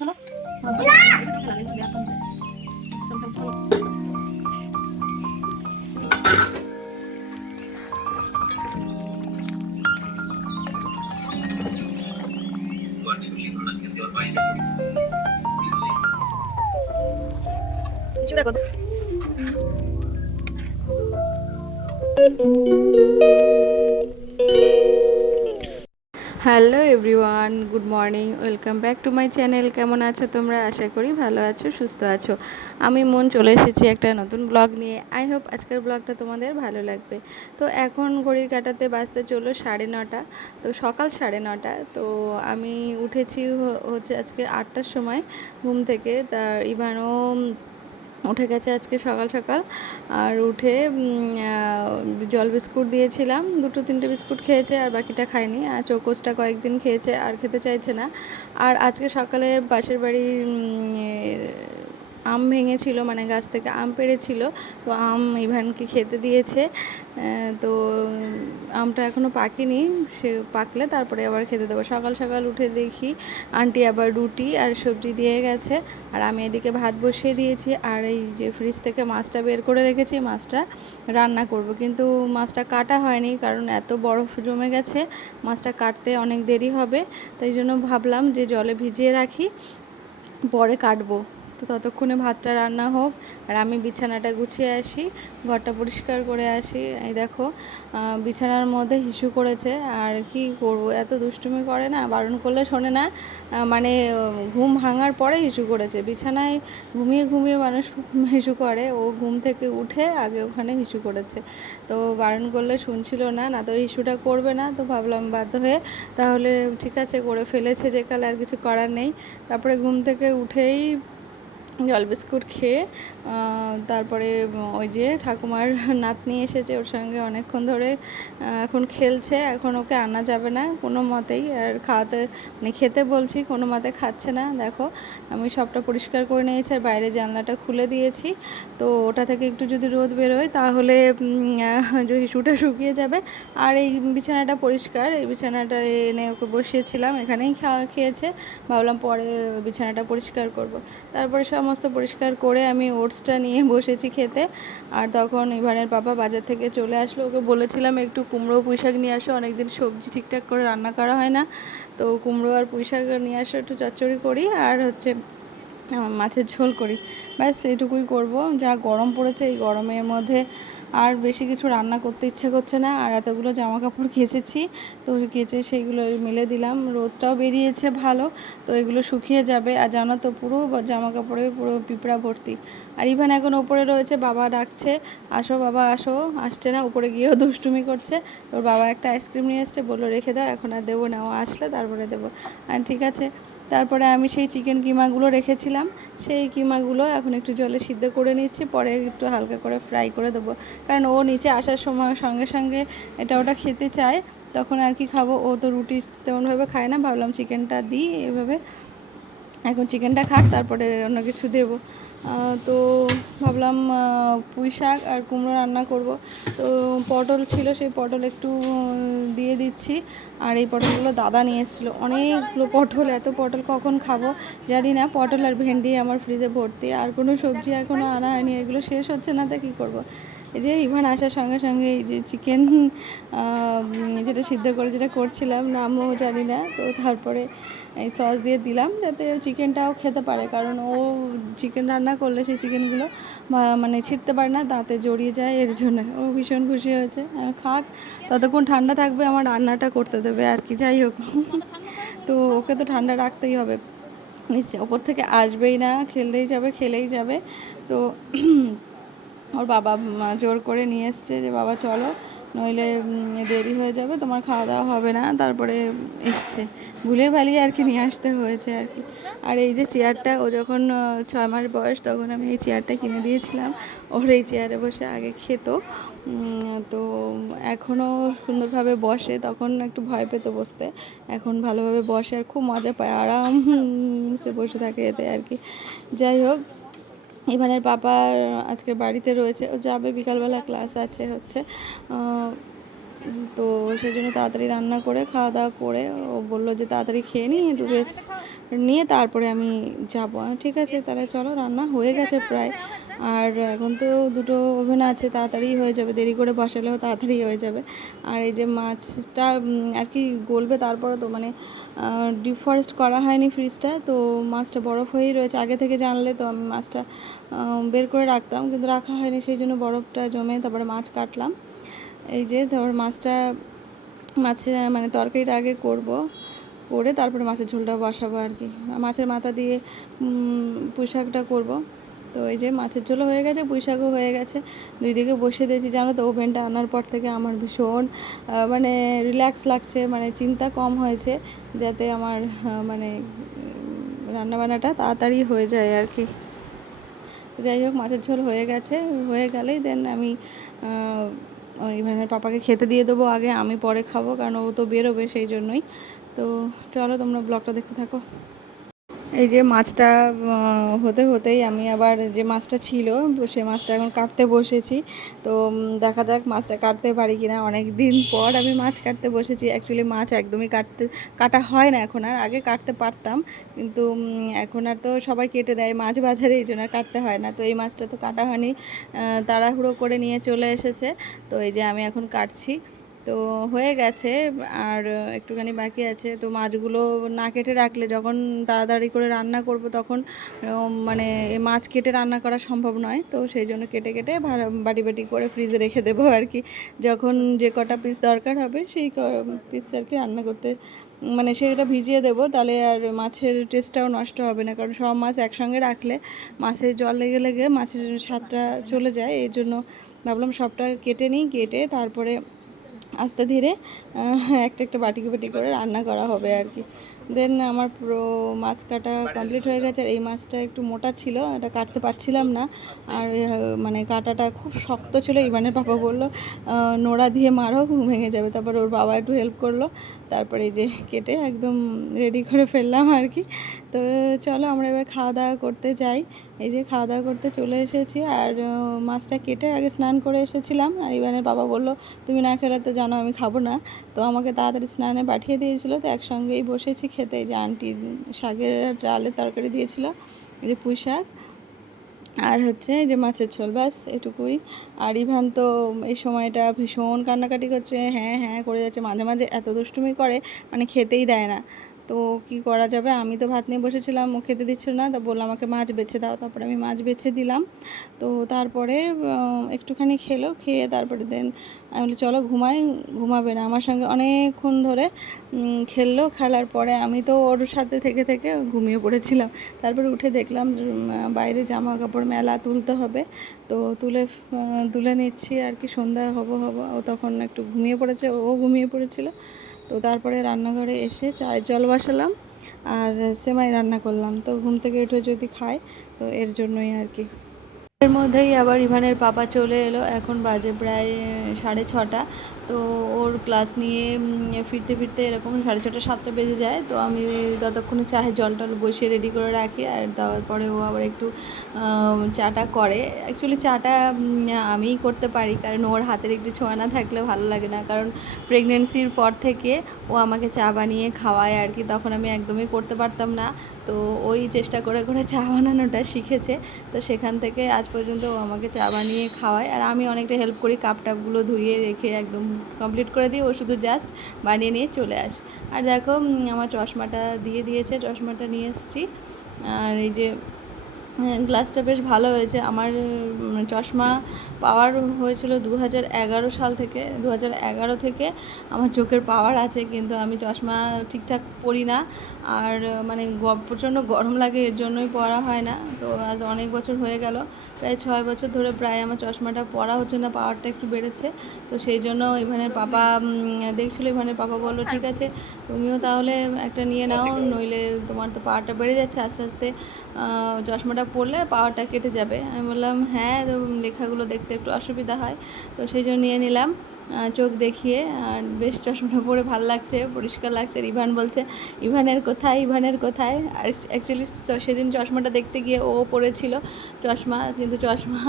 চলো কিছুটা কত hello everyone, good morning, welcome back to my channel. কেমন আছো তোমরা? আশা করি ভালো আছো, সুস্থ আছো। আমি মন চলে এসেছি একটা নতুন ব্লগ নিয়ে। আই হোপ আজকের ব্লগটা তোমাদের ভালো লাগবে। তো এখন ঘড়ির কাঁটাতে বাজতে চলো 9:30। তো সকাল 9:30। তো আমি উঠেছি হচ্ছে আজকে 8টার সময় ঘুম থেকে। তার ইভানও উঠে গেছে আজকে সকাল সকাল। আর উঠে জল বিস্কুট দিয়েছিলাম, 2-3টে বিস্কুট খেয়েছে, আর বাকিটা খায়নি। আর চৌকোসটা কয়েকদিন খেয়েছে, আর খেতে চাইছে না। আর আজকে সকালে পাশের বাড়ির আম ভেঙেছিল, মানে গাছ থেকে আম পেড়েছিল, তো আম ইভানকে খেতে দিয়েছে। তো আমটা এখনও পাকেনি, সে পাকলে তারপরে আবার খেতে দেবো। সকাল সকাল উঠে দেখি আন্টি আবার রুটি আর সবজি দিয়ে গেছে, আর আমি এদিকে ভাত বসিয়ে দিয়েছি। আর এই যে ফ্রিজ থেকে মাছটা বের করে রেখেছি, মাছটা রান্না করব, কিন্তু মাছটা কাটা হয়নি কারণ এত বরফ জমে গেছে, মাছটা কাটতে অনেক দেরি হবে। তাই জন্য ভাবলাম যে জলে ভিজিয়ে রাখি, পরে কাটবো। তো ততক্ষণে ভাতটা রান্না হোক, আর আমি বিছানাটা গুছিয়ে আসি, ঘরটা পরিষ্কার করে আসি। এই দেখো বিছানার মধ্যে হিসু করেছে, আর কি করব, এত দুষ্টুমি করে না, বারণ করলে শোনে না। মানে ঘুম ভাঙার পরে হিসু করেছে। বিছানায় ঘুমিয়ে ঘুমিয়ে মানুষ হিসু করে, ও ঘুম থেকে উঠে আগে ওখানে হিসু করেছে। তো বারণ করলে শুনছিল না, না তো হিসুটা করবে না। তো ভাবলাম বাধ্য হয়ে তাহলে ঠিক আছে, করে ফেলেছে যে কাল, আর কিছু করার নেই। তারপরে ঘুম থেকে উঠেই জল বিস্কুট খেয়ে তারপরে ওই যে ঠাকুমার নাতনি এসেছে, ওর সঙ্গে অনেকক্ষণ ধরে এখন খেলছে। এখন ওকে আনা যাবে না কোনো মতেই, আর খাওয়াতে মানে খেতে বলছি, কোনো মতে খাচ্ছে না। দেখো আমি সবটা পরিষ্কার করে নিয়েছি, আর বাইরে জানলাটা খুলে দিয়েছি। তো ওটা থেকে একটু যদি রোদ বেরোয় তাহলে যদি হিসুটা শুকিয়ে যাবে। আর এই বিছানাটা পরিষ্কার, এই বিছানাটা এনে ওকে বসিয়েছিলাম, এখানেই খেয়েছে। ভাবলাম পরে বিছানাটা পরিষ্কার করব। তারপরে সমস্ত পরিষ্কার করে আমি ওটসটা নিয়ে বসেছি খেতে। আর তখন ইভানের পাপা বাজার থেকে চলে আসলো, ওকে বলেছিলাম একটু কুমড়ো পুঁইশাক নিয়ে আসো, অনেকদিন সবজি ঠিকঠাক করে রান্না করা হয় না। তো কুমড়ো আর পুঁইশাক নিয়ে আসো, একটু চচ্চড়ি করি, আর হচ্ছে মাছের ঝোল করি, ব্যাস এটুকুই করব। যা গরম পড়েছে, এই গরমের মধ্যে আর বেশি কিছু রান্না করতে ইচ্ছে করছে না। আর এতগুলো জামা কাপড় কেচেছি, তো কেচে সেইগুলো মেলে দিলাম, রোদটাও বেরিয়েছে ভালো, তো এগুলো শুকিয়ে যাবে। আর জানো তো পুরো জামা কাপড়ে পুরো পিঁপড়া ভর্তি। আর ইভান এখন ওপরে রয়েছে, বাবা ডাকছে আসো বাবা আসো, আসছে না, উপরে গিয়েও দুষ্টুমি করছে। ওর বাবা একটা আইসক্রিম নিয়ে এসছে, বললো রেখে দাও, এখন আর দেবো না, ও আসলে তারপরে দেবো। আর ঠিক আছে। তারপরে আমি সেই চিকেন কিমাগুলো রেখেছিলাম, সেই কিমাগুলো এখন একটু জলে সিদ্ধ করে নিচ্ছি, পরে একটু হালকা করে ফ্রাই করে দেবো। কারণ ও নিচে আসার সময় সঙ্গে সঙ্গে এটা ওটা খেতে চায়, তখন আর কি খাবো, ও তো রুটি তেমনভাবে খায় না। ভাবলাম চিকেনটা দিই এভাবে, এখন চিকেনটা খাক, তারপরে অন্য কিছু দেবো। তো ভাবলাম পুঁই শাক আর কুমড়ো রান্না করব। তো পটল ছিল, সেই পটল একটু দিয়ে দিচ্ছি। আর এই পটলগুলো দাদা নিয়ে এসেছিলো, অনেকগুলো পটল, এত পটল কখন খাবো জানি না। পটল আর ভেন্ডি আমার ফ্রিজে ভর্তি, আর কোনো সবজি এখনও আনা হয়নি, এগুলো শেষ হচ্ছে না, তা কী করবো। এই যে ইভান আসার সঙ্গে সঙ্গে এই যে চিকেন যেটা সিদ্ধ করে যেটা করছিলাম, নামও জানি না, তো তারপরে এই সস দিয়ে দিলাম যাতে চিকেনটাও খেতে পারে, কারণ ও চিকেন রান্না করলে সেই চিকেনগুলো মানে ছিঁড়তে পারে না, দাঁতে জড়িয়ে যায়, এর জন্য ও ভীষণ খুশি হয়েছে। খাক, ততক্ষণ ঠান্ডা থাকবে, আমার রান্নাটা করতে দেবে আর কি, যাই হোক। তো ওকে তো ঠান্ডা রাখতেই হবে, নিশ্চয় ওপর থেকে আসবেই না, খেলতেই যাবে খেলেই যাবে। তো ওর বাবা জোর করে নিয়ে এসছে যে বাবা চলো, নইলে দেরি হয়ে যাবে, তোমার খাওয়া দাওয়া হবে না। তারপরে এসছে, ভুলে ভালিয়ে আর কি নিয়ে আসতে হয়েছে আর কি। আর এই যে চেয়ারটা, ও যখন 6 মাস বয়স তখন আমি এই চেয়ারটা কিনে দিয়েছিলাম, ওর এই চেয়ারে বসে আগে খেত। তো এখনও সুন্দরভাবে বসে, তখন একটু ভয় পেত বসতে, এখন ভালোভাবে বসে আর খুব মজা পায়, আরাম সে বসে থাকে এতে আর কি। যাই হোক, ইভানের পাপা আজকে বাড়িতে রয়েছে, ও যাবে বিকালবেলা, ক্লাস আছে হচ্ছে তো সেই জন্য তাড়াতাড়ি রান্না করে খাওয়া দাওয়া করে ও বললো যে তাড়াতাড়ি খেয়ে নিই, একটু রেস্ট নিয়ে তারপরে আমি যাবো। ঠিক আছে তাহলে চলো, রান্না হয়ে গেছে প্রায়। আর এখন তো দুটো ওভেন আছে, তাড়াতাড়ি হয়ে যাবে, দেরি করে বসালেও তাড়াতাড়ি হয়ে যাবে। আর এই যে মাছটা আর কি গলবে তারপরে, তো মানে ডিফ্রস্ট করা হয়নি ফ্রিজটা, তো মাছটা বরফ হয়েই রয়েছে। আগে থেকে জানলে তো আমি মাছটা বের করে রাখতাম, কিন্তু রাখা হয়নি, সেই জন্য বরফটা জমে তারপরে মাছ কাটলাম। এই যে তারপর মাছের মানে তরকারিটা আগে করব, করে তারপরে মাছের ঝোলটা বসাবো আর কি। মাছের মাথা দিয়ে পুঁই শাকটা করবো। তো এই যে মাছের ঝোলও হয়ে গেছে, পুঁই শাকও হয়ে গেছে, দুই দিকে বসিয়ে দিয়েছি। জানো তো ওভেনটা আনার পর থেকে আমার ভীষণ মানে রিল্যাক্স লাগছে, মানে চিন্তা কম হয়েছে, যাতে আমার মানে রান্নাবান্নাটা তাড়াতাড়ি হয়ে যায় আর কি। যাই হোক, মাছের ঝোল হয়ে গেছে, হয়ে গেলেই দেন আমি ইভানের পাপাকে খেতে দিয়ে দেবো আগে, আমি পরে খাবো, কারণ ও তো বেরোবে সেই জন্যই। তো চলো তোমরা ব্লগটা দেখতে থাকো। এই যে মাছটা হতে হতেই আমি আবার যে মাছটা ছিল সেই মাছটা এখন কাটতে বসেছি। তো দেখা যাক মাছটা কাটতে পারি কিনা, অনেক দিন পর আমি মাছ কাটতে বসেছি। অ্যাকচুয়ালি মাছ একদমই কাটা হয় না এখন, আর আগে কাটতে পারতাম, কিন্তু এখন আর তো সবাই কেটে দেয় মাছ বাজারে, এই জন্য কাটতে হয় না। তো এই মাছটা তো কাটা হয়নি, তাড়াহুড়ো করে নিয়ে চলে এসেছে। তো এই যে আমি এখন কাটছি, তো হয়ে গেছে, আর একটুখানি বাকি আছে। তো মাছগুলো না কেটে রাখলে যখন তাড়াতাড়ি করে রান্না করব তখন মানে মাছ কেটে রান্না করা সম্ভব নয়। তো সেই জন্য কেটে কেটে বাটি বাটি করে ফ্রিজে রেখে দেবো আর কি। যখন যে কটা পিস দরকার হবে সেই পিস আর কি রান্না করতে, মানে সেটা ভিজিয়ে দেবো, তাহলে আর মাছের টেস্টটাও নষ্ট হবে না। কারণ সব মাছ একসঙ্গে রাখলে মাছের জল লেগে লেগে মাছের স্বাদটা চলে যায়, এই জন্য ভাবলাম সবটা কেটে নিই, কেটে তারপরে আস্তে ধীরে একটা একটা বাটি বাটি করে রান্না করা হবে আর কি। দেন আমার পুরো মাছ কাটা কমপ্লিট হয়ে গেছে। আর এই মাছটা একটু মোটা ছিল, এটা কাটতে পারছিলাম না, আর মানে কাটাটা খুব শক্ত ছিল। ইভানের পাপা বললো নোড়া দিয়ে মারো, ভেঙে যাবে। তারপর ওর বাবা একটু হেল্প করলো, তারপরে এই যে কেটে একদম রেডি করে ফেললাম আর কি। তো চলো আমরা এবার খাওয়া দাওয়া করতে যাই। এই যে খাওয়া দাওয়া করতে চলে এসেছি, আর মাছটা কেটে আগে স্নান করে এসেছিলাম। আর ইভানের বাবা বললো তুমি না খেলে তো জানো আমি খাবো না, তো আমাকে তাড়াতাড়ি স্নানে পাঠিয়ে দিয়েছিলো। তো একসঙ্গেই বসেছি খেতে। যে আন্টি শাকের ডালের তরকারি দিয়েছিল, এই যে পুঁই শাক, আর হচ্ছে যে মাছের ঝোল, ব্যাস এটুকুই। আর ইভান তো এই সময়টা ভীষণ কান্নাকাটি করছে, হ্যাঁ হ্যাঁ করে যাচ্ছে, মাঝে মাঝে এত দুষ্টুমি করে মানে খেতেই দেয় না। তো কি করা যাবে, আমি তো ভাত নিয়ে বসেছিলাম, ও খেতে দিচ্ছিল না, তো বললাম আমাকে মাছ বেছে দাও, তারপরে আমি মাছ বেছে দিলাম। তো তারপরে একটুখানি খেলো, খেয়ে তারপরে দেন আমি বলি চলো ঘুমাই। ঘুমাবে না, আমার সঙ্গে অনেকক্ষণ ধরে খেললো। খেলার পরে আমি তো ওর সাথে থেকে থেকে ঘুমিয়ে পড়েছিলাম। তারপরে উঠে দেখলাম বাইরে জামা কাপড় মেলা তুলতে হবে, তো তুলে নিচ্ছি আর কি। সন্ধ্যা হব ও তখন একটু ঘুমিয়ে পড়েছে, ও ঘুমিয়ে পড়েছিল। তো তারপরে রান্নাঘরে এসে চায়ের জল বসালাম আর সেমাই রান্না করলাম। তো ঘুম থেকে উঠে যদি খায়, তো এর জন্যই আর কি। এর মধ্যেই আবার ইভানের পাপা চলে এলো, এখন বাজে প্রায় 6:30। তো ওর ক্লাস নিয়ে ফিরতে ফিরতে এরকম 6:30 7টা বেজে যায়। তো আমি ততক্ষণে চায়ের জল টল বসিয়ে রেডি করে রাখি, আর দেওয়ার পরে ও আবার একটু চাটা করে। অ্যাকচুয়ালি চাটা আমিই করতে পারি, কারণ ওর হাতের একটু ছোঁয়া না থাকলে ভালো লাগে না। কারণ প্রেগনেন্সির পর থেকে ও আমাকে চা বানিয়ে খাওয়ায় আর কি, তখন আমি একদমই করতে পারতাম না। তো ওই চেষ্টা করে করে চা বানানোটা শিখেছে। তো সেখান থেকে আজ পর্যন্ত ও আমাকে চা বানিয়ে খাওয়ায়, আর আমি অনেকটা হেল্প করি, কাপ টাপগুলো ধুয়ে রেখে একদম কমপ্লিট করে দিই, ও শুধু জাস্ট বানিয়ে নিয়ে চলে আসে। আর দেখো আমার চশমাটা দিয়ে দিয়েছে, চশমাটা নিয়ে এসেছি। আর এই যে গ্লাসটা বেশ ভালো হয়েছে। আমার চশমা পাওয়ার হয়েছিল 2011 সাল থেকে, 2011 থেকে আমার চোখের পাওয়ার আছে, কিন্তু আমি চশমা ঠিকঠাক পরি না। আর মানে প্রচণ্ড গরম লাগে, এর জন্যই পরা হয় না। তো আজ অনেক বছর হয়ে গেল, প্রায় 6 বছর ধরে প্রায় আমার চশমাটা পরা হচ্ছে না, পাওয়ারটা একটু বেড়েছে। তো সেই জন্য ইভানের পাপা দেখছিলো, ইভানের পাপা বললো ঠিক আছে তুমিও তাহলে একটা নিয়ে নাও, নইলে তোমার তো পাওয়ারটা বেড়ে যাচ্ছে, আস্তে আস্তে চশমাটা পরলে পাওয়ারটা কেটে যাবে। আমি বললাম হ্যাঁ, লেখাগুলো দেখতে একটু অসুবিধা হয়, তো সেই জন্য নিয়ে নিলাম। চোখ দেখিয়ে। আর বেশ চশমাটা পরে ভাল লাগছে, পরিষ্কার লাগছে। আর ইভান বলছে ইভানের কোথায়, ইভানের কোথায়। আর অ্যাকচুয়ালি সেদিন চশমাটা দেখতে গিয়ে ও পরেছিল চশমা, কিন্তু চশমা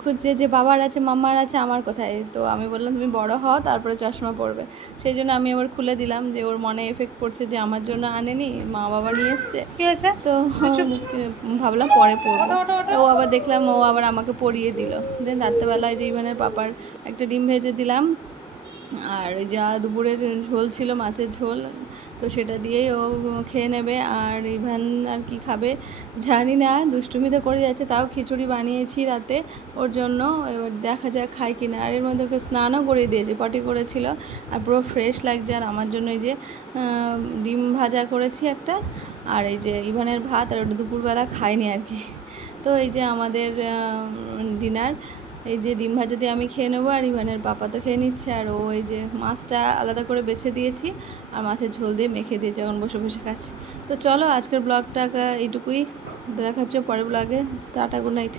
খুঁজছে যে বাবার আছে, মাম্মার আছে, আমার কোথায়। তো আমি বললাম তুমি বড় হও তারপরে চশমা পরবে। সেই জন্য আমি আবার খুলে দিলাম, যে ওর মনে এফেক্ট পড়ছে যে আমার জন্য আনেনি, মা বাবা নিয়ে এসছে, কি হয়েছে? তো ভাবলাম পরে পরবো। ও আবার দেখলাম ও আবার আমাকে পরিয়ে দিল। দেন রাত্রেবেলায় যে ইভানের পাপার একটা ডিম ভেজে দিলাম, আর যা দুপুরের ঝোল ছিল, মাছের ঝোল, তো সেটা দিয়েই ও খেয়ে নেবে। আর ইভান আর কি খাবে জানি না, দুষ্টুমি তো করে যাচ্ছে। তাও খিচুড়ি বানিয়েছি রাতে ওর জন্য, এবার দেখা যাক খায় কিনা। আর এর মধ্যে ওকে স্নানও করে দিয়েছি, পটি করেছিল, আর পুরো ফ্রেশ লাগছে। আর আমার জন্য এই যে ডিম ভাজা করেছি একটা, আর এই যে ইভানের ভাত, আর ওটা দুপুরবেলা খাইনি আর কি। তো এই যে আমাদের ডিনার, এই যে ডিম ভাজা দিয়ে আমি খেয়ে নেবো, আর ইভানের পাপা তো খেয়ে নিচ্ছে। আর ও এই যে মাছটা আলাদা করে বেছে দিয়েছি, আর মাছের ঝোল দিয়ে মেখে দিয়েছি, এখন বসে বসে খাচ্ছি। তো চলো আজকের ব্লগটা এইটুকুই, দেখা হচ্ছে পরের ব্লগে। Tata, good night.